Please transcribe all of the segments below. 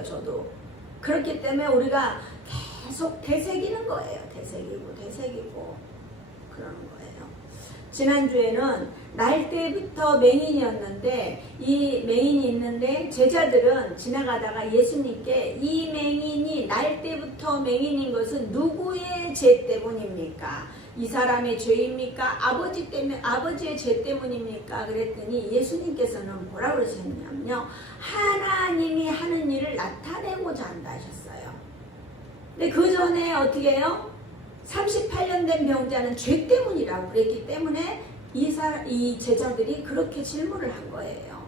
알았어요. 저도. 그렇기 때문에 우리가 계속 되새기는 거예요. 되새기고 그러는 거예요. 지난주에는 날 때부터 맹인이었는데 이 맹인이 있는데 제자들은 지나가다가 예수님께 이 맹인이 날 때부터 맹인인 것은 누구의 죄 때문입니까? 이 사람의 죄입니까? 아버지의 죄 때문입니까? 그랬더니 예수님께서는 뭐라 그러셨냐면요. 하나님이 하는 일을 나타내고자 한다 하셨어요. 근데 그 전에 어떻게 해요? 38년 된 병자는 죄 때문이라고 그랬기 때문에 이 제자들이 그렇게 질문을 한 거예요.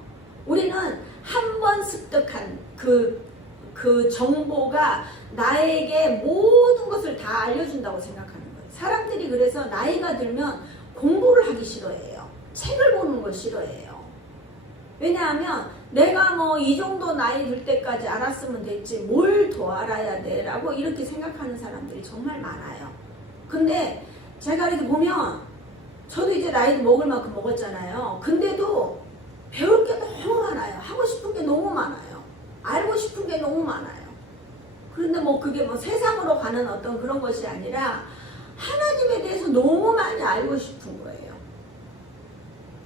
우리는 한 번 습득한 그 정보가 나에게 모든 것을 다 알려준다고 생각하는 거예요. 사람들이 그래서 나이가 들면 공부를 하기 싫어해요. 책을 보는 걸 싫어해요. 왜냐하면 내가 뭐 이 정도 나이 들 때까지 알았으면 됐지 뭘 더 알아야 돼 라고 이렇게 생각하는 사람들이 정말 많아요. 근데 제가 이렇게 보면 저도 이제 나이도 먹을 만큼 먹었잖아요. 근데도 배울 게 너무 많아요. 하고 싶은 게 너무 많아요. 알고 싶은 게 너무 많아요. 그런데 뭐 그게 뭐 세상으로 가는 어떤 그런 것이 아니라 하나님에 대해서 너무 많이 알고 싶은 거예요.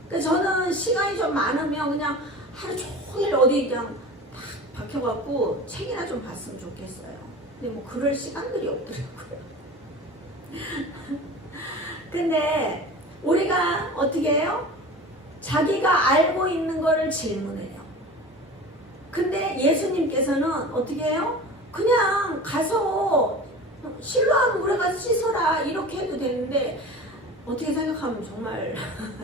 그러니까 저는 시간이 좀 많으면 그냥 하루 종일 어디 그냥 딱 박혀갖고 책이나 좀 봤으면 좋겠어요. 근데 뭐 그럴 시간들이 없더라고요. 근데 우리가 어떻게 해요? 자기가 알고 있는 거를 질문해요. 근데 예수님께서는 어떻게 해요? 그냥 가서 실로암 물에 가서 씻어라 이렇게 해도 되는데 어떻게 생각하면 정말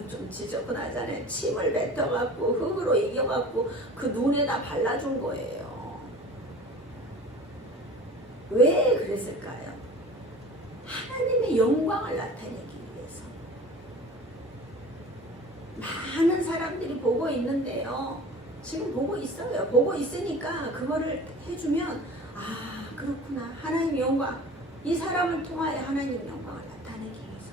좀 지저분하잖아요. 침을 뱉어갖고 흙으로 이겨갖고 그 눈에다 발라준 거예요. 왜 그랬을까요? 하나님의 영광을 나타내기 위해서. 많은 사람들이 보고 있는데요. 지금 보고 있어요. 보고 있으니까 그거를 해주면 아 그렇구나. 하나님의 영광. 이 사람을 통하여 하나님의 영광을 나타내기 위해서.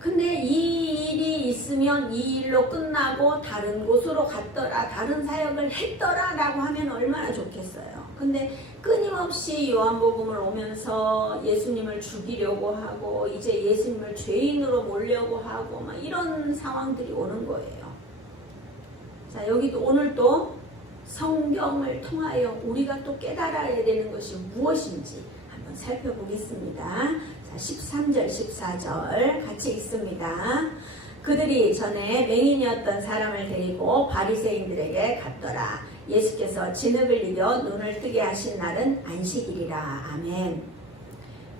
근데 이 일이 있으면 이 일로 끝나고 다른 곳으로 갔더라. 다른 사역을 했더라 라고 하면 얼마나 좋겠어요. 근데 끊임없이 요한복음을 오면서 예수님을 죽이려고 하고 이제 예수님을 죄인으로 몰려고 하고 막 이런 상황들이 오는 거예요. 자, 여기도 오늘 또 성경을 통하여 우리가 또 깨달아야 되는 것이 무엇인지 한번 살펴보겠습니다. 자, 13절 14절 같이 읽습니다. 그들이 전에 맹인이었던 사람을 데리고 바리새인들에게 갔더라. 예수께서 진흙을 이겨 눈을 뜨게 하신 날은 안식일이라. 아멘.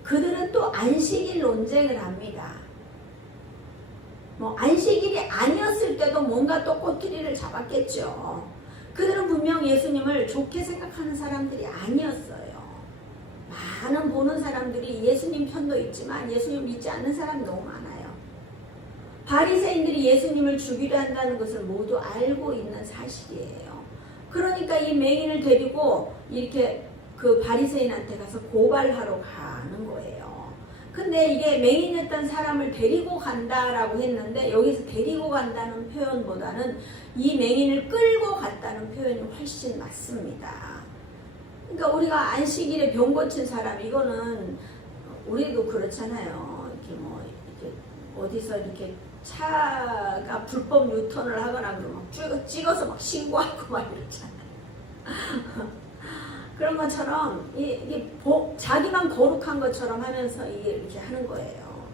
그들은 또 안식일 논쟁을 합니다. 뭐 안식일이 아니었을 때도 뭔가 또 꼬투리를 잡았겠죠. 그들은 분명 예수님을 좋게 생각하는 사람들이 아니었어요. 많은 보는 사람들이 예수님 편도 있지만 예수님 믿지 않는 사람이 너무 많아요. 바리새인들이 예수님을 죽이려 한다는 것을 모두 알고 있는 사실이에요. 그러니까 이 맹인을 데리고 이렇게 그 바리새인한테 가서 고발하러 가는 거예요. 근데 이게 맹인이었던 사람을 데리고 간다라고 했는데 여기서 데리고 간다는 표현보다는 이 맹인을 끌고 갔다는 표현이 훨씬 맞습니다. 그러니까 우리가 안식일에 병 고친 사람 이거는 우리도 그렇잖아요. 이렇게 뭐 이렇게 어디서 이렇게 차가 불법 유턴을 하거나 그러면 찍어서 막 신고하고 막 이러잖아요. 그런 것처럼 이게 자기만 거룩한 것처럼 하면서 이게 이렇게 하는 거예요.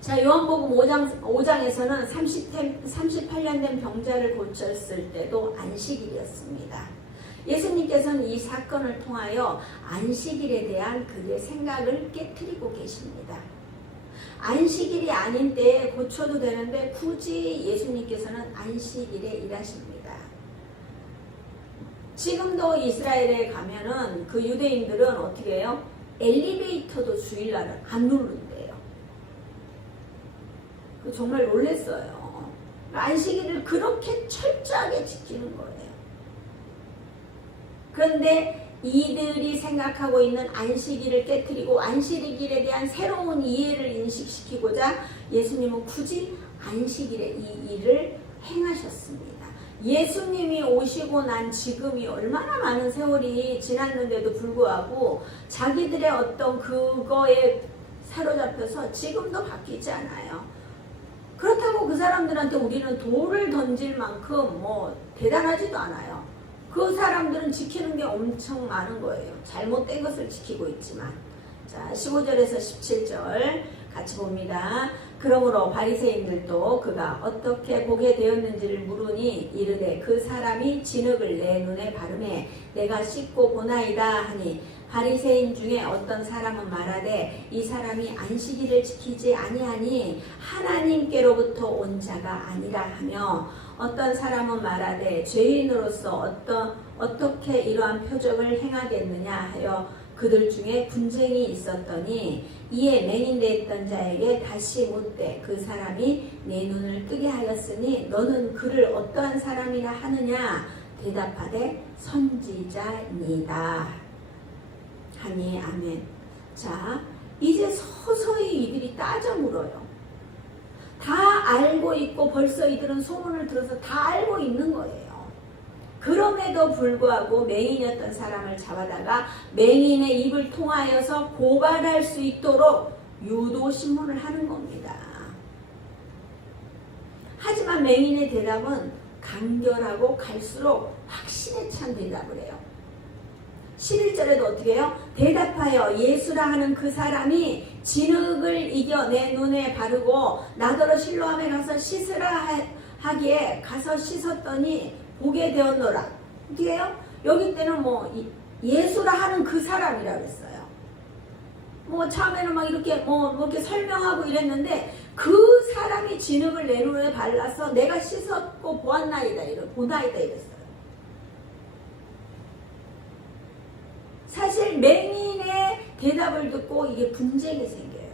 자, 요한복음 5장에서는 38년 된 병자를 고쳤을 때도 안식일이었습니다. 예수님께서는 이 사건을 통하여 안식일에 대한 그의 생각을 깨트리고 계십니다. 안식일이 아닌 때에 고쳐도 되는데 굳이 예수님께서는 안식일에 일하십니다. 지금도 이스라엘에 가면은 그 유대인들은 어떻게 해요? 엘리베이터도 주일날은 안 누른대요. 정말 놀랐어요. 안식일을 그렇게 철저하게 지키는 거예요. 그런데 이들이 생각하고 있는 안식일을 깨트리고 안식일에 대한 새로운 이해를 인식시키고자 예수님은 굳이 안식일에 이 일을 행하셨습니다. 예수님이 오시고 난 지금이 얼마나 많은 세월이 지났는데도 불구하고 자기들의 어떤 그거에 사로잡혀서 지금도 바뀌지 않아요. 그렇다고 그 사람들한테 우리는 돌을 던질 만큼 뭐 대단하지도 않아요. 그 사람들은 지키는 게 엄청 많은 거예요. 잘못된 것을 지키고 있지만. 자, 15절에서 17절 같이 봅니다. 그러므로 바리새인들도 그가 어떻게 보게 되었는지를 물으니 이르되 그 사람이 진흙을 내 눈에 바르매 내가 씻고 보나이다 하니 바리새인 중에 어떤 사람은 말하되 이 사람이 안식일을 지키지 아니하니 하나님께로부터 온 자가 아니라 하며 어떤 사람은 말하되 죄인으로서 어떻게 이러한 표적을 행하겠느냐 하여 그들 중에 분쟁이 있었더니 이에 맹인되었던 자에게 다시 묻되 그 사람이 내 눈을 뜨게 하였으니 너는 그를 어떠한 사람이라 하느냐 대답하되 선지자니이다 하니 아멘. 자, 이제 서서히 이들이 따져 물어요. 다 알고 있고 벌써 이들은 소문을 들어서 다 알고 있는 거예요. 그럼에도 불구하고 맹인이었던 사람을 잡아다가 맹인의 입을 통하여서 고발할 수 있도록 유도신문을 하는 겁니다. 하지만 맹인의 대답은 간결하고 갈수록 확신에 찬 대답을 해요. 11절에도 어떻게 해요? 대답하여 예수라 하는 그 사람이 진흙을 이겨 내 눈에 바르고 나더러 실로암에 가서 씻으라 하기에 가서 씻었더니 보게 되었노라. 어떻게 해요? 여기 때는 뭐 예수라 하는 그 사람이라고 했어요. 뭐 처음에는 막 이렇게 이렇게 설명하고 이랬는데 그 사람이 진흙을 내 눈에 발라서 내가 씻었고 보았나이다 이랬어요. 사실 맹인의 대답을 듣고 이게 분쟁이 생겨요.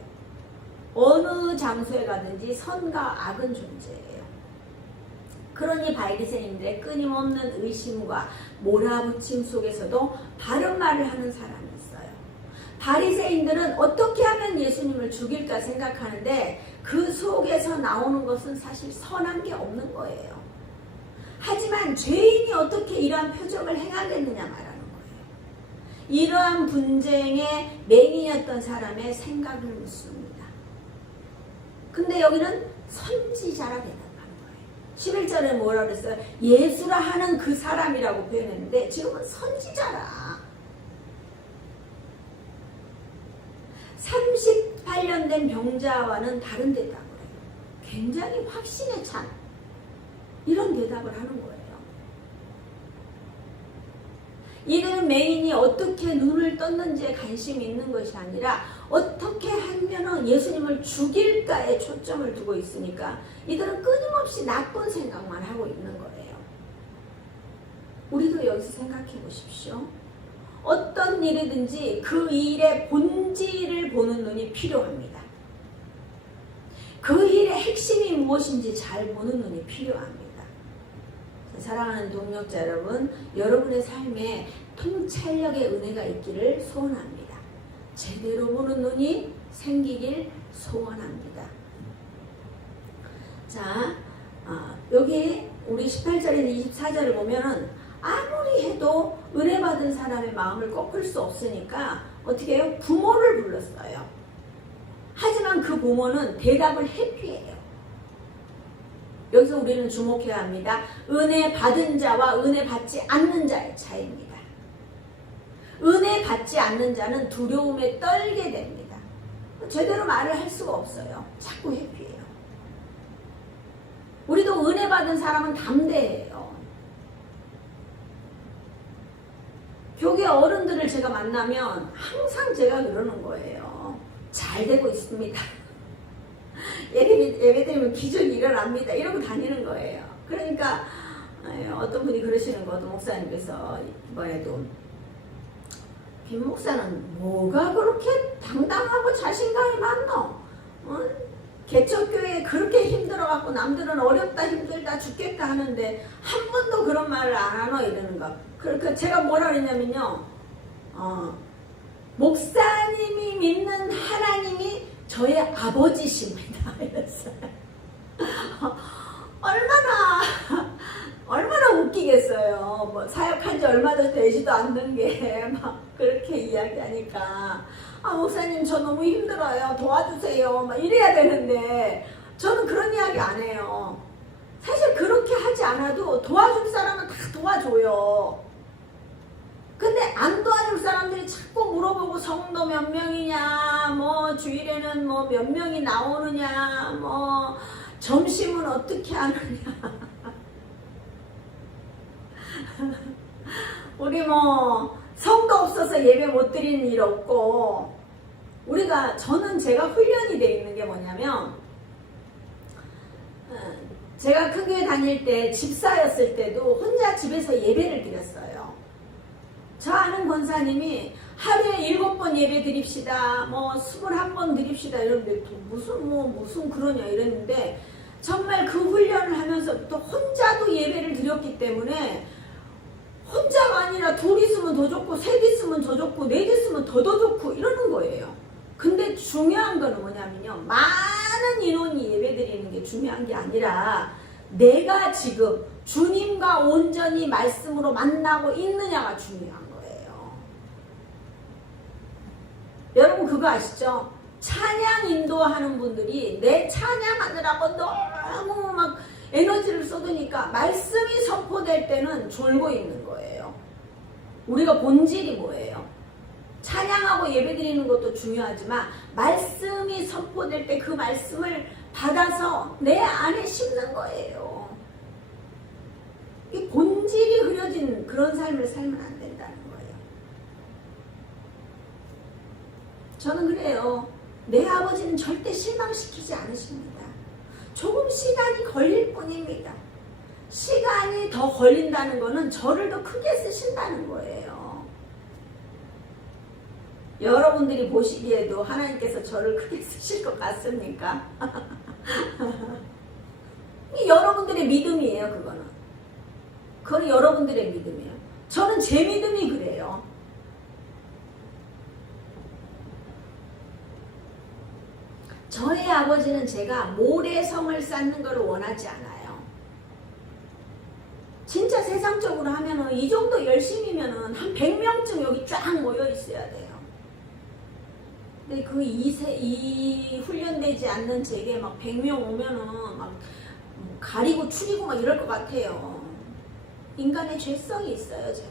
어느 장소에 가든지 선과 악은 존재해요. 그러니 바리새인들의 끊임없는 의심과 몰아붙임 속에서도 바른 말을 하는 사람이 있어요. 바리새인들은 어떻게 하면 예수님을 죽일까 생각하는데 그 속에서 나오는 것은 사실 선한 게 없는 거예요. 하지만 죄인이 어떻게 이러한 표적을 행하겠느냐 말하는 거예요. 이러한 분쟁에 맹인이었던 사람의 생각을 묻습니다. 근데 여기는 선지자라 대답하는 거예요. 11절에 뭐라 그랬어요? 예수라 하는 그 사람이라고 표현했는데 지금은 선지자라. 38년 된 병자와는 다른 대답을 해요. 굉장히 확신에 찬 이런 대답을 하는 거예요. 이들은 맹인이 어떻게 눈을 떴는지에 관심이 있는 것이 아니라 어떻게 하면 예수님을 죽일까에 초점을 두고 있으니까 이들은 끊임없이 나쁜 생각만 하고 있는 거예요. 우리도 여기서 생각해 보십시오. 어떤 일이든지 그 일의 본질을 보는 눈이 필요합니다. 그 일의 핵심이 무엇인지 잘 보는 눈이 필요합니다. 사랑하는 동역자 여러분, 여러분의 삶에 통찰력의 은혜가 있기를 소원합니다. 제대로 보는 눈이 생기길 소원합니다. 자, 여기 우리 18절에서 24절을 보면은 아무리 해도 은혜 받은 사람의 마음을 꺾을 수 없으니까 어떻게 해요? 부모를 불렀어요. 하지만 그 부모는 대답을 회피해요. 여기서 우리는 주목해야 합니다. 은혜 받은 자와 은혜 받지 않는 자의 차이입니다. 은혜 받지 않는 자는 두려움에 떨게 됩니다. 제대로 말을 할 수가 없어요. 자꾸 회피해요. 우리도 은혜 받은 사람은 담대해요. 교회 어른들을 제가 만나면 항상 제가 그러는 거예요. 잘 되고 있습니다. 예배드리면 기적이 일어납니다. 이러고 다니는 거예요. 그러니까 어떤 분이 그러시는 거, 어떤 목사님께서 이번에도 김 목사는 뭐가 그렇게 당당하고 자신감이 많노? 개척교회에 그렇게 힘들어갖고 남들은 어렵다 힘들다 죽겠다 하는데 한 번도 그런 말을 안 하노? 이러는 거. 그러니까 제가 뭐라 그랬냐면요. 목사님이 믿는 하나님이 저의 아버지십니다. 이랬어요. 얼마나 얼마나 웃기겠어요. 뭐 사역한 지 얼마도 되지도 않는 게 막 그렇게 이야기하니까 아 목사님 저 너무 힘들어요. 도와주세요. 막 이래야 되는데 저는 그런 이야기 안 해요. 사실 그렇게 하지 않아도 도와줄 사람은 다 도와줘요. 근데 안 도와줄 사람들이 자꾸 물어보고 성도 몇 명이냐, 뭐 주일에는 뭐 몇 명이 나오느냐, 뭐 점심은 어떻게 하느냐. 우리 뭐 성도 없어서 예배 못 드리는 일 없고 저는 제가 훈련이 돼 있는 게 뭐냐면 제가 큰 교회 다닐 때 집사였을 때도 혼자 집에서 예배를 드렸어요. 저 아는 권사님이 하루에 7번 예배 드립시다, 뭐 21번 드립시다 이러는데 무슨 그러냐 이랬는데 정말 그 훈련을 하면서부터 혼자도 예배를 드렸기 때문에 혼자가 아니라 둘 있으면 더 좋고 셋 있으면 더 좋고 넷 있으면 더 좋고 이러는 거예요. 근데 중요한 거는 뭐냐면요, 많은 인원이 예배 드리는 게 중요한 게 아니라 내가 지금 주님과 온전히 말씀으로 만나고 있느냐가 중요한 거예요. 여러분 그거 아시죠? 찬양 인도하는 분들이 내 찬양하느라고 너무 막 에너지를 쏟으니까 말씀이 선포될 때는 졸고 있는 거예요. 우리가 본질이 뭐예요? 찬양하고 예배드리는 것도 중요하지만 말씀이 선포될 때 그 말씀을 받아서 내 안에 심는 거예요. 이 본질이 흐려진 그런 삶을 살면 안 된다는 거예요. 저는 그래요. 내 아버지는 절대 실망시키지 않으십니다. 조금 시간이 걸릴 뿐입니다. 시간이 더 걸린다는 거는 저를 더 크게 쓰신다는 거예요. 여러분들이 보시기에도 하나님께서 저를 크게 쓰실 것 같습니까? 여러분들의 믿음이에요. 그건 여러분들의 믿음이에요. 저는 제 믿음이 그래요. 저의 아버지는 제가 모래성을 쌓는 것을 원하지 않아요. 진짜 세상적으로 하면은 이 정도 열심이면은 한 100명쯤 여기 쫙 모여 있어야 돼요. 근데 이 훈련되지 않는 제게 막 100명 오면은 막 가리고 추리고 막 이럴 것 같아요. 인간의 죄성이 있어요, 제가.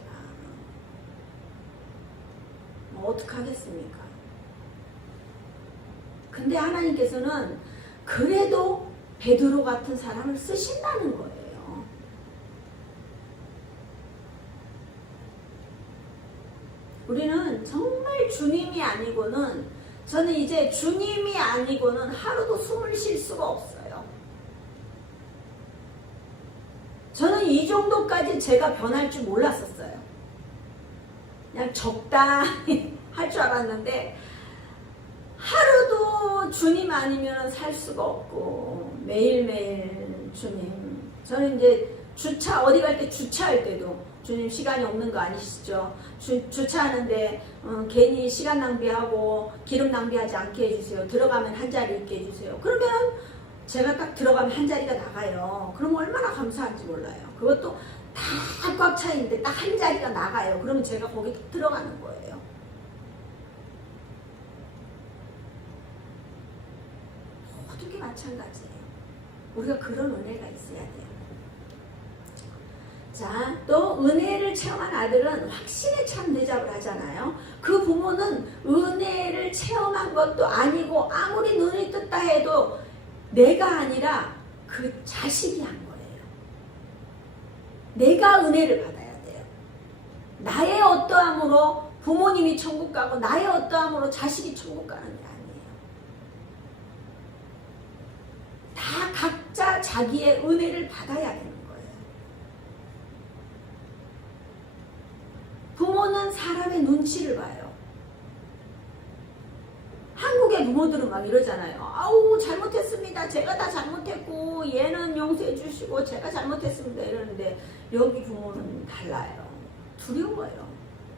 뭐 어떡하겠습니까? 근데 하나님께서는 그래도 베드로 같은 사람을 쓰신다는 거예요. 우리는 정말 주님이 아니고는, 저는 이제 주님이 아니고는 하루도 숨을 쉴 수가 없어요. 저는 이 정도까지 제가 변할 줄 몰랐었어요. 그냥 적당히 할 줄 알았는데 하루도 주님 아니면 살 수가 없고 매일매일 주님. 저는 이제 어디 갈 때 주차할 때도 주님 시간이 없는 거 아니시죠? 주차하는데 괜히 시간 낭비하고 기름 낭비하지 않게 해주세요. 들어가면 한 자리 있게 해주세요. 그러면 제가 딱 들어가면 한 자리가 나가요. 그럼 얼마나 감사한지 몰라요. 그것도 다 꽉 차 있는데 딱 한 자리가 나가요. 그러면 제가 거기 들어가는 거예요. 모든 게 마찬가지예요. 우리가 그런 은혜가 있어야 돼요. 자, 또 은혜를 체험한 아들은 확신에 찬 대답을 하잖아요. 그 부모는 은혜를 체험한 것도 아니고 아무리 눈이 떴다 해도 내가 아니라 그 자식이 한 거예요. 내가 은혜를 받아야 돼요. 나의 어떠함으로 부모님이 천국 가고 나의 어떠함으로 자식이 천국 가는 게 아니에요. 다 각자 자기의 은혜를 받아야 되는 거예요. 부모는 사람의 눈치를 봐요. 한국의 부모들은 막 이러잖아요. 아우 잘못했습니다. 제가 다 잘못했고 얘는 용서해 주시고 제가 잘못했습니다. 이러는데 여기 부모는 달라요. 두려워요.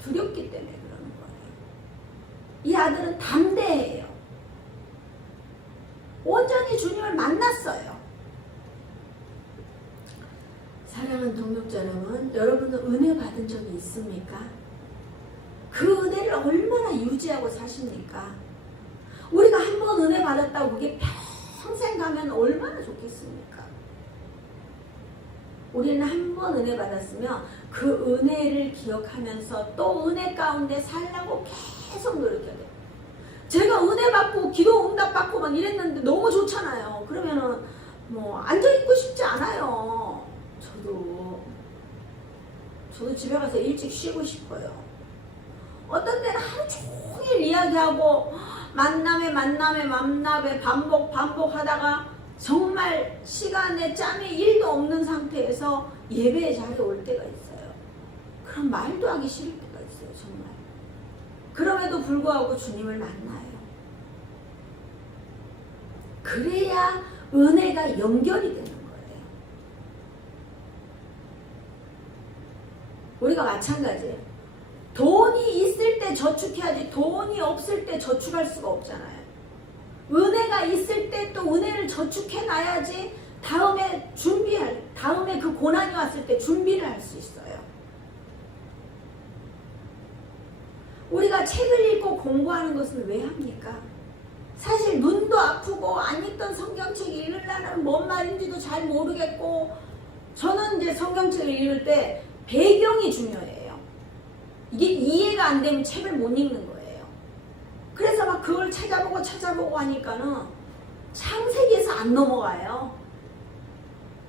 두렵기 때문에 그러는 거예요. 이 아들은 담대해요. 온전히 주님을 만났어요. 사랑하는 동역자 여러분, 여러분은 은혜 받은 적이 있습니까? 그 은혜를 얼마나 유지하고 사십니까? 우리가 한 번 은혜 받았다고 그게 평생 가면 얼마나 좋겠습니까? 우리는 한 번 은혜 받았으면 그 은혜를 기억하면서 또 은혜 가운데 살라고 계속 노력해야 돼요. 제가 은혜 받고 기도 응답 받고 막 이랬는데 너무 좋잖아요. 그러면은 뭐 앉아있고 싶지 않아요. 저도 집에 가서 일찍 쉬고 싶어요. 어떤 때는 하루 종일 이야기하고 만남에 반복하다가 정말 시간에 짬이 1도 없는 상태에서 예배의 자리에 올 때가 있어요. 그럼 말도 하기 싫을 때가 있어요. 정말. 그럼에도 불구하고 주님을 만나요. 그래야 은혜가 연결이 되는 거예요. 우리가 마찬가지예요. 돈이 있을 때 저축해야지 돈이 없을 때 저축할 수가 없잖아요. 은혜가 있을 때 또 은혜를 저축해놔야지 다음에 그 고난이 왔을 때 준비를 할 수 있어요. 우리가 책을 읽고 공부하는 것은 왜 합니까? 사실 눈도 아프고 안 읽던 성경책 읽으려면 뭔 말인지도 잘 모르겠고, 저는 이제 성경책을 읽을 때 배경이 중요해요. 이게 이해가 안 되면 책을 못 읽는 거예요. 그래서 막 그걸 찾아보고 하니까는 창세기에서 안 넘어가요.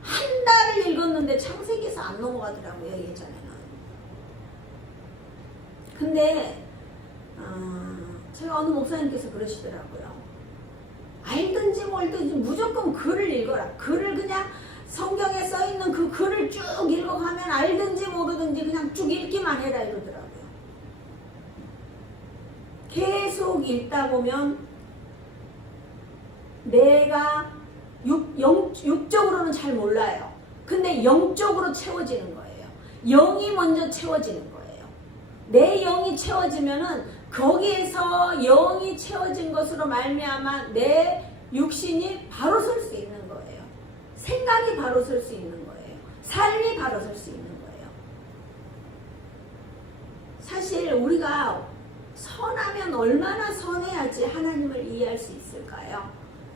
한 달을 읽었는데 창세기에서 안 넘어가더라고요, 예전에는. 근데 제가 어느 목사님께서 그러시더라고요. 알든지 몰든지 무조건 글을 읽어라. 글을 그냥 성경에 써있는 그 글을 쭉 읽어가면 알든지 모르든지 그냥 쭉 읽기만 해라 이러더라고요. 계속 읽다 보면 내가 육적으로는 잘 몰라요. 근데 영적으로 채워지는 거예요. 영이 먼저 채워지는 거예요. 내 영이 채워지면은 거기에서 영이 채워진 것으로 말미암아 내 육신이 바로 설 수 있는 거예요. 생각이 바로 설 수 있는 거예요. 삶이 바로 설 수 있는 거예요. 사실 우리가 선하면 얼마나 선해야지 하나님을 이해할 수 있을까요?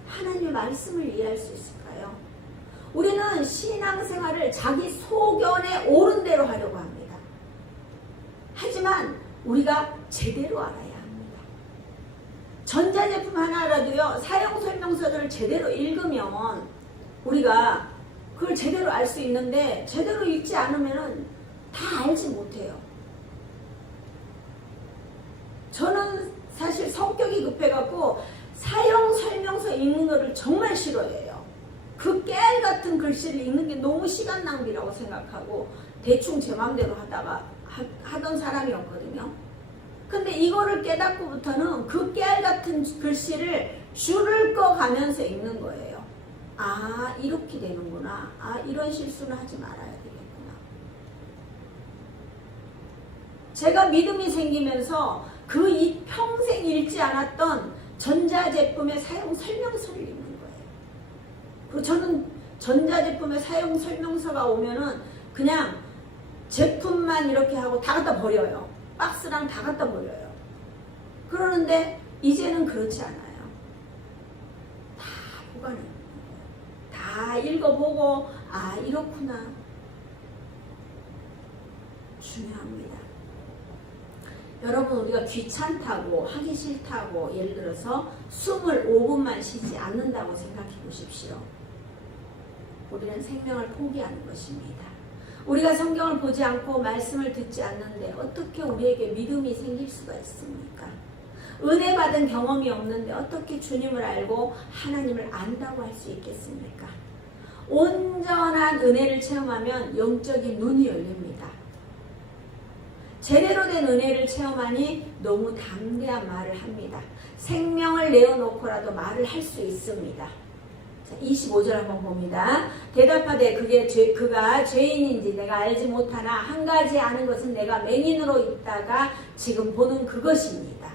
하나님의 말씀을 이해할 수 있을까요? 우리는 신앙생활을 자기 소견에 옳은 대로 하려고 합니다. 하지만 우리가 제대로 알아야 합니다. 전자제품 하나라도요, 사용설명서를 제대로 읽으면 우리가 그걸 제대로 알 수 있는데, 제대로 읽지 않으면 다 알지 못해요. 저는 사실 성격이 급해갖고 사용설명서 읽는 거를 정말 싫어해요. 그 깨알 같은 글씨를 읽는 게 너무 시간 낭비라고 생각하고 대충 제 마음대로 하던 사람이었거든요. 근데 이거를 깨닫고부터는 그 깨알 같은 글씨를 줄을 꺼가면서 읽는 거예요. 아, 이렇게 되는구나. 아, 이런 실수는 하지 말아야 되겠구나. 제가 믿음이 생기면서 그 평생 읽지 않았던 전자제품의 사용 설명서를 읽는 거예요. 그리고 저는 전자제품의 사용 설명서가 오면은 그냥 제품만 이렇게 하고 다 갖다 버려요. 박스랑 다 갖다 버려요. 그러는데 이제는 그렇지 않아요. 다 보관해요. 다 읽어보고 아, 이렇구나. 중요합니다. 여러분, 우리가 귀찮다고 하기 싫다고 예를 들어서 숨을 5분만 쉬지 않는다고 생각해 보십시오. 우리는 생명을 포기하는 것입니다. 우리가 성경을 보지 않고 말씀을 듣지 않는데 어떻게 우리에게 믿음이 생길 수가 있습니까? 은혜 받은 경험이 없는데 어떻게 주님을 알고 하나님을 안다고 할 수 있겠습니까? 온전한 은혜를 체험하면 영적인 눈이 열립니다. 제대로 된 은혜를 체험하니 너무 담대한 말을 합니다. 생명을 내어놓고라도 말을 할 수 있습니다. 자, 25절 한번 봅니다. 대답하되 그가 죄인인지 내가 알지 못하나 한 가지 아는 것은 내가 맹인으로 있다가 지금 보는 그것입니다.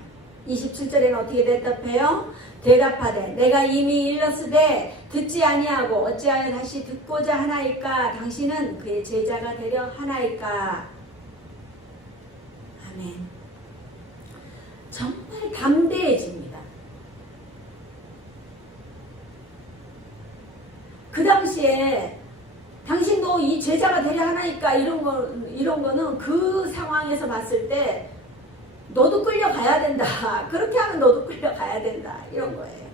27절에는 어떻게 대답해요? 대답하되 내가 이미 일렀으되 듣지 아니하고 어찌하여 다시 듣고자 하나이까? 당신은 그의 제자가 되려 하나이까? 아멘. 정말 담대해집니다. 그 당시에 당신도 이 제자가 되려 하나이까? 이런 거는 그 상황에서 봤을 때 너도 끌려가야 된다. 그렇게 하면 너도 끌려가야 된다. 이런 거예요.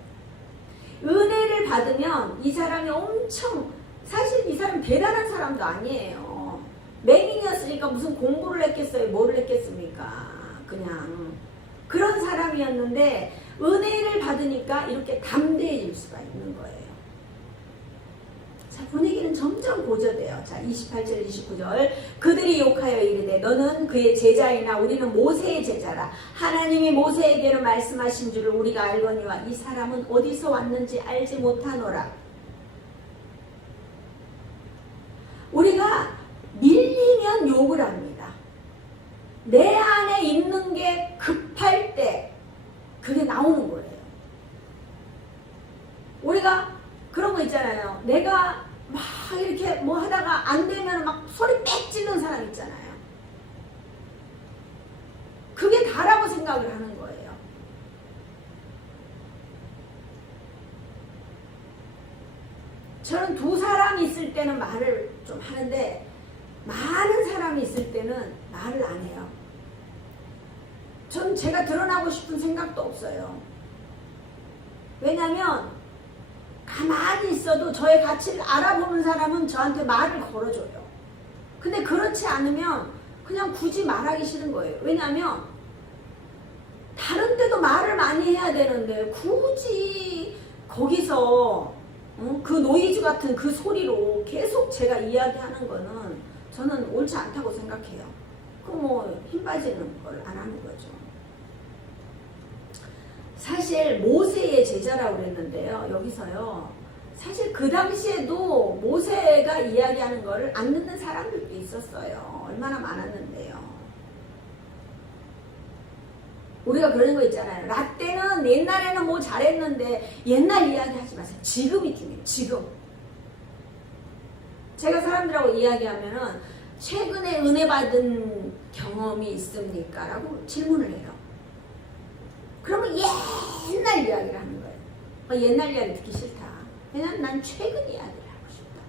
은혜를 받으면 이 사람이 엄청, 사실 이 사람 대단한 사람도 아니에요. 맹인이었으니까 무슨 공부를 했겠어요? 뭐를 했겠습니까? 그냥 그런 사람이었는데 은혜를 받으니까 이렇게 담대해질 수가 있는 거예요. 자, 분위기는 점점 고조돼요. 자, 28절 29절 그들이 욕하여 이르되 너는 그의 제자이나 우리는 모세의 제자라. 하나님이 모세에게로 말씀하신 줄을 우리가 알거니와 이 사람은 어디서 왔는지 알지 못하노라. 우리가 밀리면 욕을 합니다. 내 안에 있는 게 급할 때 그게 나오는 거예요. 우리가 그런 거 있잖아요. 내가 막 이렇게 뭐 하다가 안 되면 막 소리 빽 찌르는 사람 있잖아요. 그게 다라고 생각을 하는 거예요. 저는 두 사람이 있을 때는 말을 좀 하는데 많은 사람이 있을 때는 말을 안 해요. 전 제가 드러나고 싶은 생각도 없어요. 왜냐면 가만히 있어도 저의 가치를 알아보는 사람은 저한테 말을 걸어줘요. 근데 그렇지 않으면 그냥 굳이 말하기 싫은 거예요. 왜냐하면 다른 때도 말을 많이 해야 되는데 굳이 거기서 그 노이즈 같은 그 소리로 계속 제가 이야기하는 거는 저는 옳지 않다고 생각해요. 그 뭐 힘 빠지는 걸 안 하는 거죠. 사실 모세의 제자라고 그랬는데요. 여기서요. 사실 그 당시에도 모세가 이야기하는 거를 안 듣는 사람들도 있었어요. 얼마나 많았는데요. 우리가 그런 거 있잖아요. 라떼는 옛날에는 뭐 잘했는데 옛날 이야기 하지 마세요. 지금이 중요해요. 지금. 제가 사람들하고 이야기하면은 최근에 은혜 받은 경험이 있습니까? 라고 질문을 해요. 그러면 옛날 이야기를 하는 거예요. 옛날 이야기 듣기 싫다. 왜냐면 난 최근 이야기를 하고 싶다.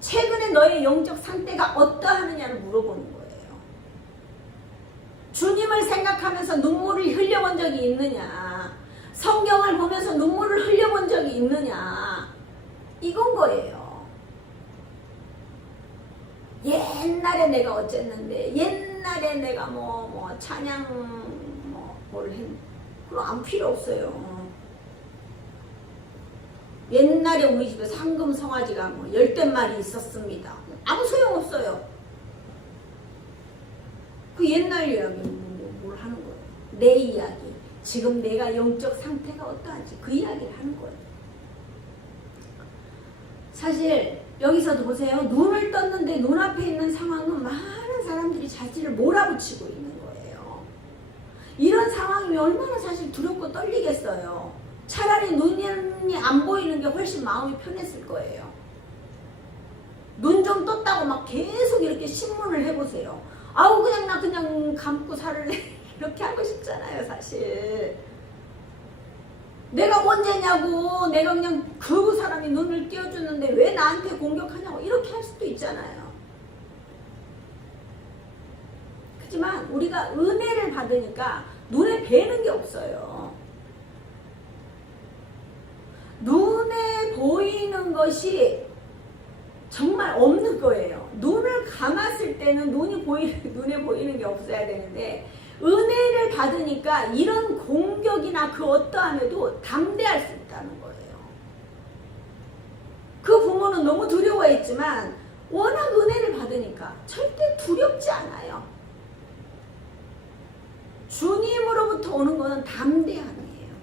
최근에 너의 영적 상태가 어떠하느냐를 물어보는 거예요. 주님을 생각하면서 눈물을 흘려본 적이 있느냐? 성경을 보면서 눈물을 흘려본 적이 있느냐? 이건 거예요. 옛날에 내가 어쨌는데, 옛날에 내가 뭐 찬양 뭘 했는데, 그럼 안 필요 없어요. 옛날에 우리 집에 상금 송아지가 뭐 10댓마리 있었습니다. 아무 소용 없어요. 그 옛날 이야기는 뭘 하는 거예요? 내 이야기. 지금 내가 영적 상태가 어떠한지 그 이야기를 하는 거예요. 사실 여기서도 보세요. 눈을 떴는데 눈앞에 있는 상황은 많은 사람들이 자기를 몰아붙이고 있는 거예요. 이런 상황이면 얼마나 사실 두렵고 떨리겠어요. 차라리 눈이 안 보이는 게 훨씬 마음이 편했을 거예요. 눈 좀 떴다고 막 계속 이렇게 신문을 해보세요. 아우 그냥 나 그냥 감고 살래 이렇게 하고 싶잖아요. 사실 내가 문제냐고, 내가 그냥 그 사람이 눈을 띄워주는데 왜 나한테 공격하냐고 이렇게 할 수도 있잖아요. 하지만 우리가 은혜를 받으니까 눈에 뵈는 게 없어요. 눈에 보이는 것이 정말 없는 거예요. 눈을 감았을 때는 눈에 보이는 게 없어야 되는데 은혜를 받으니까 이런 공격이나 그 어떠함에도 담대할 수 있다는 거예요. 그 부모는 너무 두려워했지만 워낙 은혜를 받으니까 절대 두렵지 않아요. 주님으로부터 오는 것은 담대함이에요.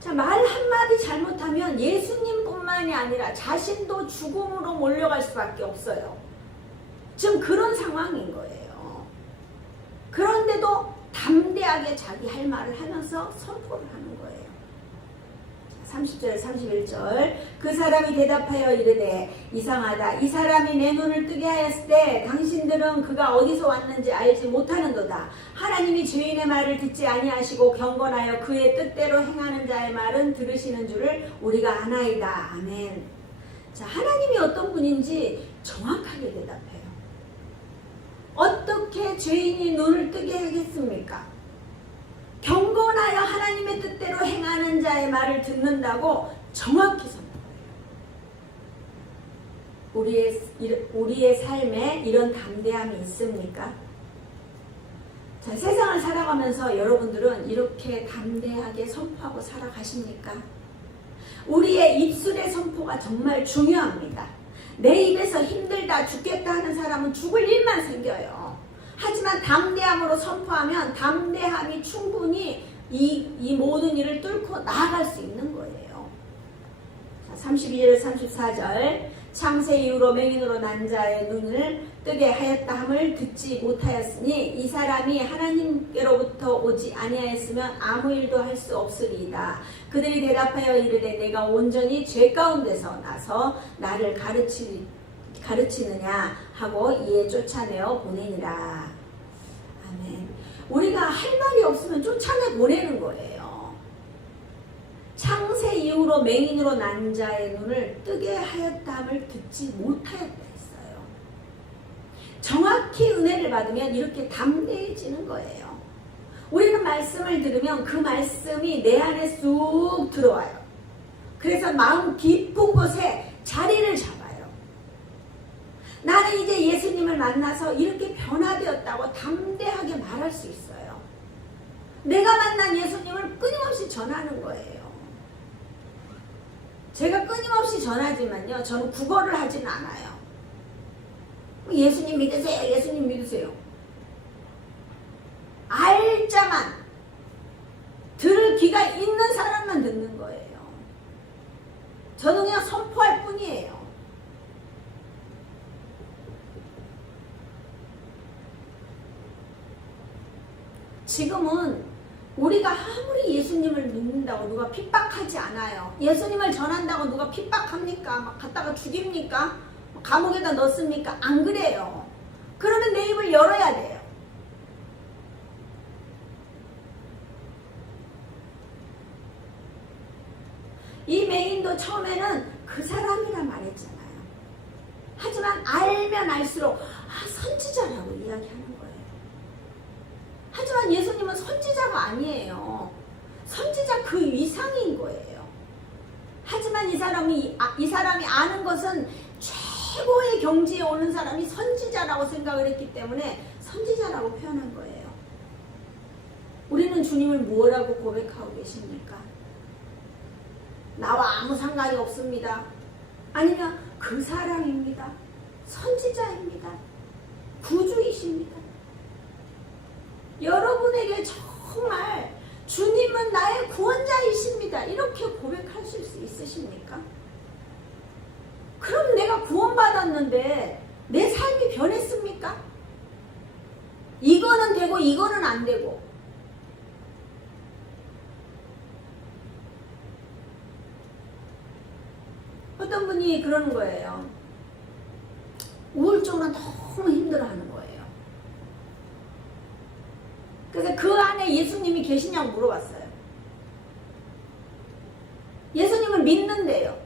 자, 말 한마디 잘못하면 예수님뿐만이 아니라 자신도 죽음으로 몰려갈 수밖에 없어요. 지금 그런 상황인 거예요. 그런데도 담대하게 자기 할 말을 하면서 선포를 하는 거예요. 30절 31절 그 사람이 대답하여 이르되 이상하다. 이 사람이 내 눈을 뜨게 하였을 때 당신들은 그가 어디서 왔는지 알지 못하는도다. 하나님이 죄인의 말을 듣지 아니하시고 경건하여 그의 뜻대로 행하는 자의 말은 들으시는 줄을 우리가 아나이다. 아멘. 자, 하나님이 어떤 분인지 정확하게 대답해요. 어떻게 죄인이 눈을 뜨게 하겠습니까? 경건하여 하나님의 뜻대로 행하는 자의 말을 듣는다고 정확히 선포해요. 우리의 삶에 이런 담대함이 있습니까? 자, 세상을 살아가면서 여러분들은 이렇게 담대하게 선포하고 살아가십니까? 우리의 입술의 선포가 정말 중요합니다. 내 입에서 힘들다 죽겠다 하는 사람은 죽을 일만 생겨요. 하지만 담대함으로 선포하면 담대함이 충분히 이 모든 일을 뚫고 나아갈 수 있는 거예요. 자, 32절 34절 창세 이후로 맹인으로 난 자의 눈을 뜨게 하였다 함을 듣지 못하였으니 이 사람이 하나님께로부터 오지 아니하였으면 아무 일도 할 수 없으리이다. 그들이 대답하여 이르되 내가 온전히 죄 가운데서 나서 나를 가르치느냐 하고 이에 쫓아내어 보내니라. 아멘. 우리가 할 말이 없으면 쫓아내 보내는 거예요. 창세 이후로 맹인으로 난 자의 눈을 뜨게 하였다함을 듣지 못하였다 했어요. 정확히 은혜를 받으면 이렇게 담대해지는 거예요. 우리는 말씀을 들으면 그 말씀이 내 안에 쑥 들어와요. 그래서 마음 깊은 곳에 자리를 잡아요. 나는 이제 예수님을 만나서 이렇게 변화되었다고 담대하게 말할 수 있어요. 내가 만난 예수님을 끊임없이 전하는 거예요. 제가 끊임없이 전하지만요, 저는 국어를 하지는 않아요. 예수님 믿으세요, 예수님 믿으세요. 알자만, 들을 귀가 있는 사람만 듣는 거예요. 저는 그냥 선포할 뿐이에요. 지금은 우리가 아무리 예수님을 믿는다고 누가 핍박하지 않아요. 예수님을 전한다고 누가 핍박합니까? 막 갖다가 죽입니까? 감옥에다 넣습니까? 안 그래요. 그러면 내 입을 열어야 돼요. 이 맹인도 처음에는 그 사람이라 말했잖아요. 하지만 알면 알수록 선지자라고 이야기하는 거예요. 하지만 예수님은 선지자가 아니에요. 선지자 그 이상인 거예요. 하지만 이 사람이 아는 것은 최고의 경지에 오는 사람이 선지자라고 생각을 했기 때문에 선지자라고 표현한 거예요. 우리는 주님을 뭐라고 고백하고 계십니까? 나와 아무 상관이 없습니다. 아니면 그 사람입니다. 선지자입니다. 구주이십니다. 여러분에게 정말 주님은 나의 구원자이십니다. 이렇게 고백하실 수 있으십니까? 그럼 내가 구원받았는데 내 삶이 변했습니까? 이거는 되고 이거는 안 되고. 어떤 분이 그러는 거예요. 우울증은 너무 힘들어하는 거예요. 그래서 그 안에 예수님이 계시냐고 물어봤어요. 예수님을 믿는데요.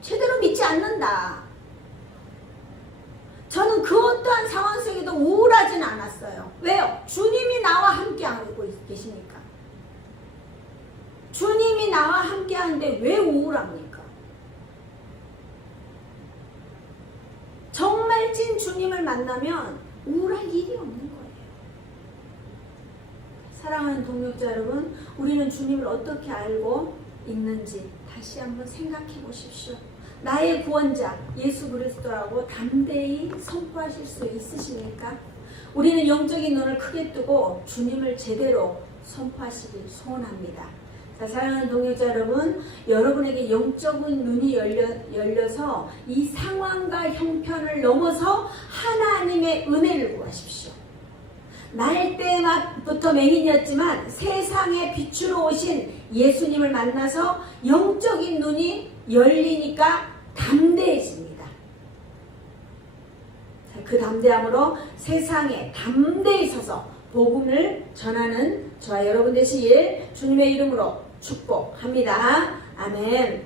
제대로 믿지 않는다. 저는 그 어떠한 상황 속에도 우울하진 않았어요. 왜요? 주님이 나와 함께하고 계시니까. 주님이 나와 함께하는데 왜 우울합니까? 정말 찐 주님을 만나면 우울할 일이 없는 거예요. 사랑하는 동역자 여러분, 우리는 주님을 어떻게 알고 있는지 다시 한번 생각해 보십시오. 나의 구원자 예수 그리스도라고 담대히 선포하실 수 있으십니까? 우리는 영적인 눈을 크게 뜨고 주님을 제대로 선포하시길 소원합니다. 자, 사랑하는 동역자 여러분, 여러분에게 영적인 눈이 열려서 이 상황과 형편을 넘어서 하나님의 은혜를 구하십시오. 날 때부터 맹인이었지만 세상의 빛으로 오신 예수님을 만나서 영적인 눈이 열리니까 담대해집니다. 그 담대함으로 세상에 담대히 서서 복음을 전하는 저와 여러분 되시길 주님의 이름으로 축복합니다. 아멘.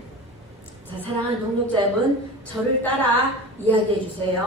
자, 사랑하는 동역자 여러분, 저를 따라 이야기해 주세요.